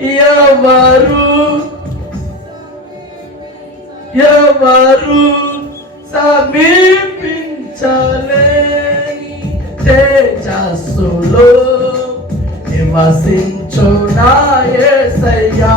ఎవరు? ఎవరు సమీపించలేని తేజస్సులో నివసించు నాయ సయ్యా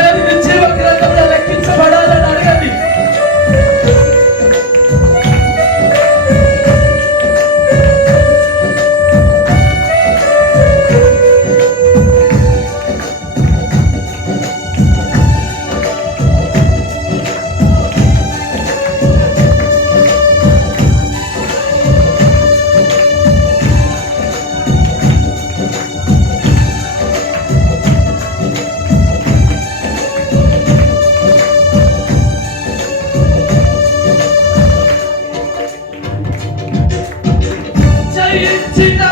Oh. జయించిన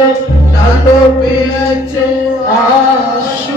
ঢালো ঢালো পেয়েছে আশা।